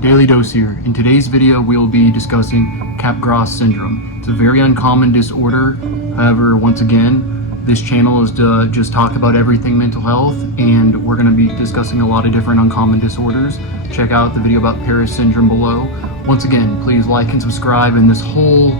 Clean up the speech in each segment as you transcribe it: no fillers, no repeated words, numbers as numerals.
Daily Dose here. In today's video, we'll be discussing Capgras syndrome. It's a very uncommon disorder. However, once again, this channel is to just talk about everything mental health, and we're going to be discussing a lot of different uncommon disorders. Check out the video about Paris syndrome below. Once again, please like and subscribe, and this whole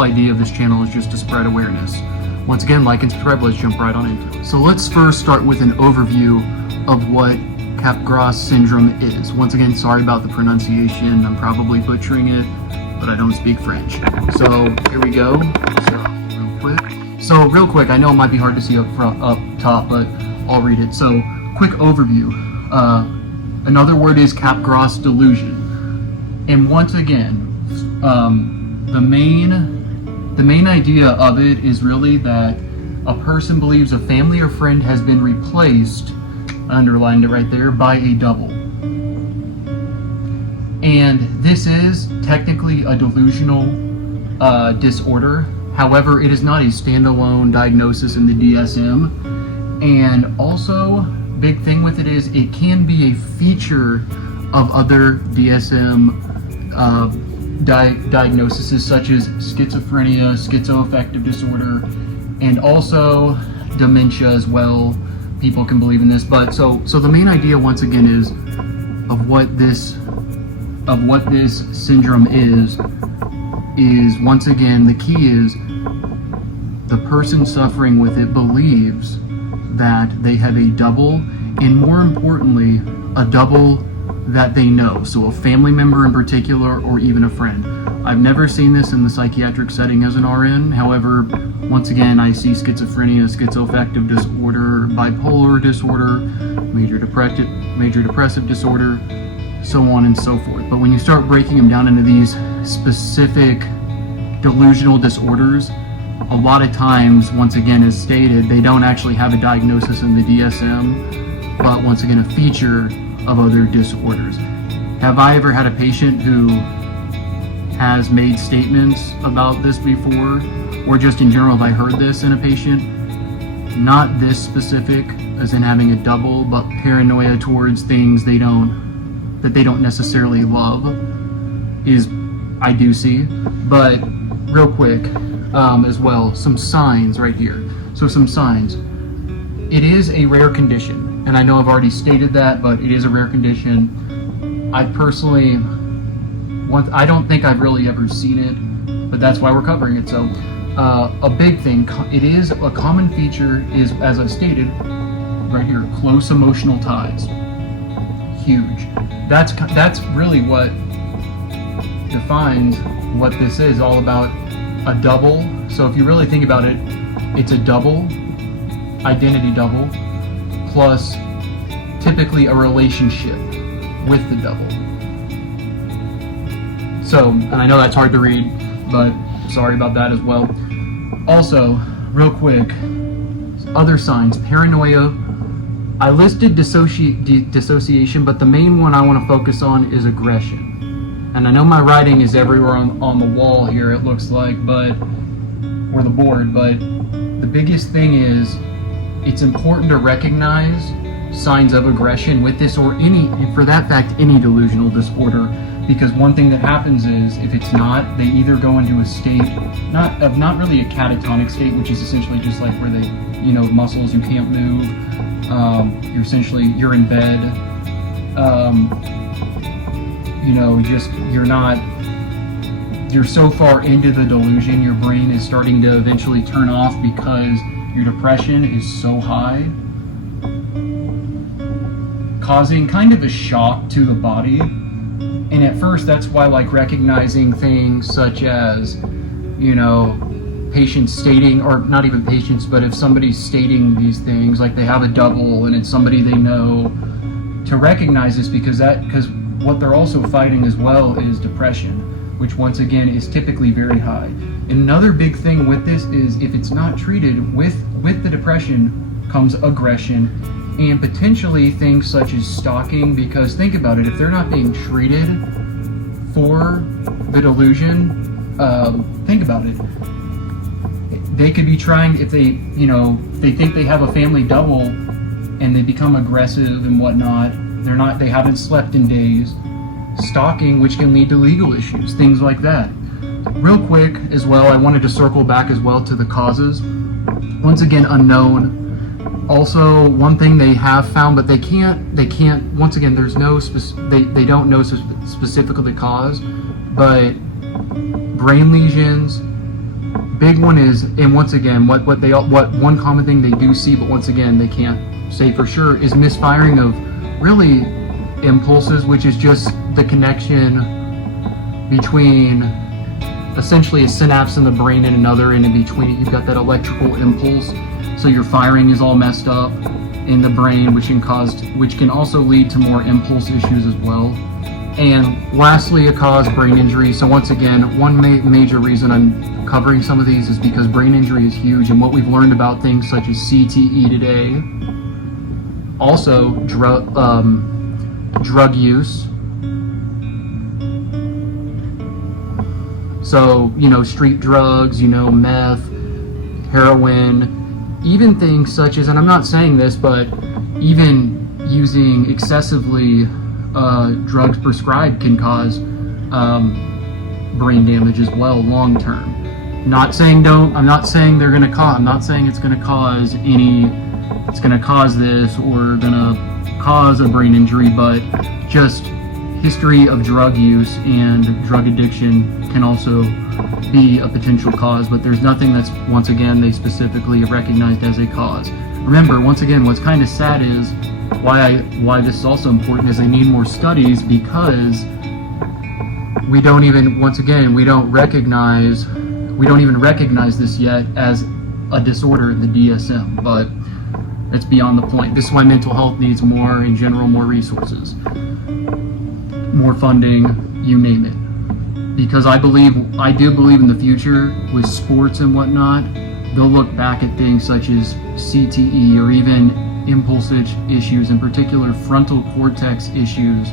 idea of this channel is just to spread awareness. Once again, like and subscribe. Let's jump right on into it. So let's first start with an overview of what Capgras syndrome is. Once again, sorry about the pronunciation. I'm probably butchering it, but I don't speak French. So here we go. So real quick, I know it might be hard to see up top, but I'll read it. So quick overview. Another word is Capgras delusion. And once again, the main idea of it is really that a person believes a family or friend has been replaced, I underlined it right there, by a double. And this is technically a delusional disorder. However, it is not a standalone diagnosis in the DSM. And also, big thing with it is it can be a feature of other DSM diagnoses such as schizophrenia, schizoaffective disorder, and also dementia as well. People can believe in this, but so the main idea once again is of what this syndrome is once again the key is the person suffering with it believes that they have a double, and more importantly, a double that they know, so a family member in particular or even a friend. I've never seen this in the psychiatric setting as an RN. However, once again, I see schizophrenia, schizoaffective disorder, bipolar disorder, major depressive disorder, so on and so forth. But when you start breaking them down into these specific delusional disorders, a lot of times, once again, as stated, they don't actually have a diagnosis in the DSM, but once again, a feature of other disorders. Have I ever had a patient who has made statements about this before, or just in general have I heard this in a patient? Not this specific as in having a double, but paranoia towards things that they don't necessarily love is I do see. But real quick as well, some signs right here. So some signs. It is a rare condition, and I know I've already stated that, but it is a rare condition. I personally I don't think I've really ever seen it, but that's why we're covering it. So a big thing, it is a common feature is, as I've stated right here, close emotional ties. Huge. That's really what defines what this is all about. A double. So if you really think about it, it's a double, identity double, plus typically a relationship with the double. So, and I know that's hard to read, but sorry about that as well. Also, real quick, other signs, paranoia. I listed dissociation, but the main one I want to focus on is aggression. And I know my writing is everywhere on the wall here, it looks like, or the board, but the biggest thing is it's important to recognize signs of aggression with this, or for that fact, any delusional disorder. Because one thing that happens is, if it's not, they either go into a state, not really a catatonic state, which is essentially just like where they, muscles, you can't move, you're in bed, you're so far into the delusion, your brain is starting to eventually turn off because your depression is so high, causing kind of a shock to the body. And at first, that's why, like, recognizing things such as, patients stating, or not even patients, but if somebody's stating these things, like they have a double and it's somebody they know, to recognize this, because what they're also fighting as well is depression, which once again is typically very high. And another big thing with this is if it's not treated with the depression comes aggression, and potentially things such as stalking, because think about it, if they're not being treated for the delusion, think about it. They could be trying, if they think they have a family double and they become aggressive and whatnot, they haven't slept in days, stalking, which can lead to legal issues, things like that. Real quick as well, I wanted to circle back as well to the causes. Once again, unknown. Also, one thing they have found, but they can't, once again, there's no, they don't know specifically the cause, but brain lesions, big one is, and once again, what one common thing they do see, but once again, they can't say for sure, is misfiring of really impulses, which is just the connection between essentially a synapse in the brain and another, and in between it you've got that electrical impulse, so your firing is all messed up in the brain, which can also lead to more impulse issues as well. And lastly, a cause, brain injury. So once again, one major reason I'm covering some of these is because brain injury is huge, and what we've learned about things such as CTE today, also drug use. So, street drugs, meth, heroin, even things such as, and I'm not saying this, but even using excessively drugs prescribed can cause brain damage as well, long term. I'm not saying it's going to cause this or going to cause a brain injury, but just history of drug use and drug addiction can also be a potential cause, but there's nothing that's, once again, they specifically recognized as a cause. Remember, once again, what's kind of sad is why this is also important is they need more studies, because we don't even recognize this yet as a disorder in the DSM, but it's beyond the point. This is why mental health needs more, in general, more resources, more funding, you name it. Because I do believe in the future with sports and whatnot, they'll look back at things such as CTE or even impulse issues, in particular frontal cortex issues,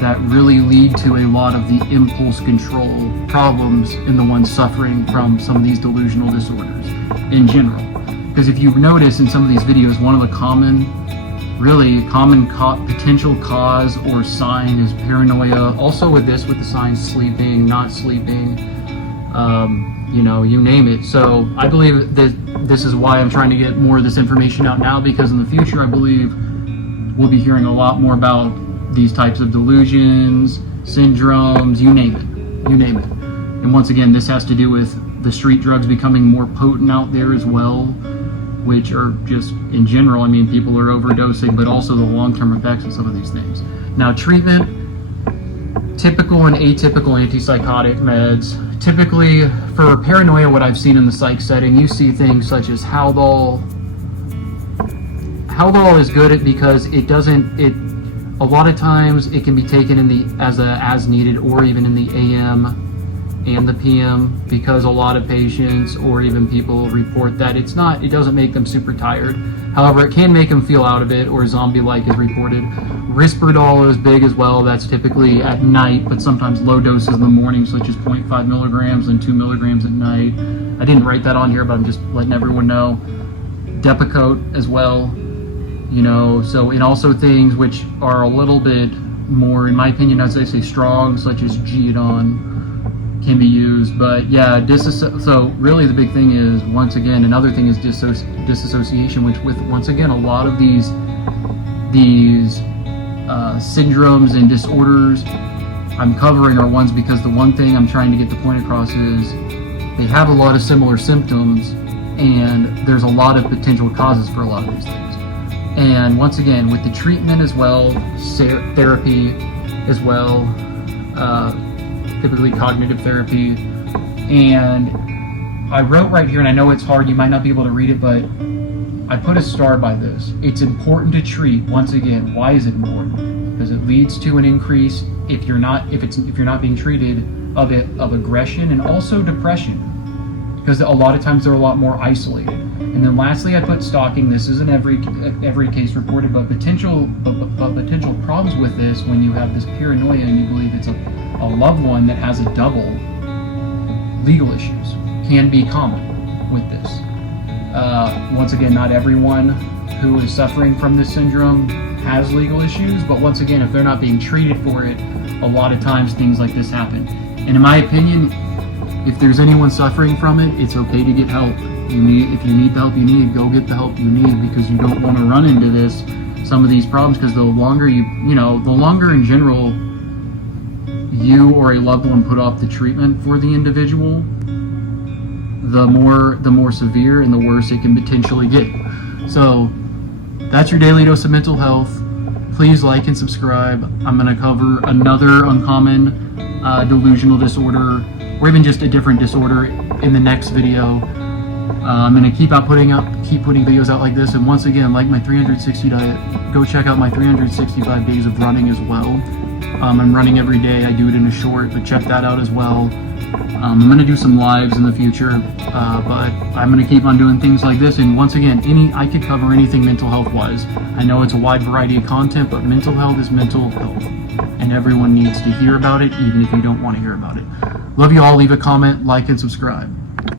that really lead to a lot of the impulse control problems in the ones suffering from some of these delusional disorders in general. Because if you notice in some of these videos, one of the common potential cause or sign is paranoia. Also with the signs, sleeping, not sleeping, you name it. So I believe that this is why I'm trying to get more of this information out now, because in the future I believe we'll be hearing a lot more about these types of delusions, syndromes, you name it. And once again, this has to do with the street drugs becoming more potent out there as well, which are just, in general, people are overdosing, but also the long-term effects of some of these things. Now, treatment, typical and atypical antipsychotic meds. Typically, for paranoia, what I've seen in the psych setting, you see things such as Haldol. Haldol is good because a lot of times it can be taken as needed, or even in the AM and the PM, because a lot of patients or even people report that it doesn't make them super tired. However, it can make them feel out of it or zombie-like is reported. Risperdal is big as well. That's typically at night, but sometimes low doses in the morning, such as 0.5 milligrams and 2 milligrams at night. I didn't write that on here, but I'm just letting everyone know. Depakote as well, and also things which are a little bit more, in my opinion, as I say, strong, such as Geodon, can be used. But yeah, so really the big thing is, once again, another thing is disassociation, which with, once again, a lot of these syndromes and disorders I'm covering are ones, because the one thing I'm trying to get the point across is they have a lot of similar symptoms, and there's a lot of potential causes for a lot of these things. And once again, with the treatment as well, therapy as well, typically cognitive therapy. And I wrote right here, and I know it's hard, you might not be able to read it, but I put a star by this. It's important to treat. Once again, why is it important? Because it leads to an increase, if you're not being treated, of aggression and also depression, because a lot of times they're a lot more isolated. And then lastly, I put stalking. This isn't every case reported, but potential problems with this when you have this paranoia and you believe it's a loved one that has a double. Legal issues can be common with this. Once again, not everyone who is suffering from this syndrome has legal issues, but once again, if they're not being treated for it, a lot of times things like this happen. And in my opinion, if there's anyone suffering from it, it's okay to get help. If you need the help you need, go get the help you need, because you don't want to run into some of these problems, because the longer the longer in general you or a loved one put off the treatment for the individual, the more severe and the worse it can potentially get. So that's your daily dose of mental health. Please like and subscribe. I'm going to cover another uncommon delusional disorder, or even just a different disorder, in the next video. I'm going to keep putting videos out like this. And once again, like my 360 diet, go check out my 365 days of running as well. I'm running every day. I do it in a short, but check that out as well. I'm going to do some lives in the future, but I'm going to keep on doing things like this. And once again, I could cover anything mental health wise. I know it's a wide variety of content, but mental health is mental health, and everyone needs to hear about it, even if you don't want to hear about it. Love you all. Leave a comment, like, and subscribe.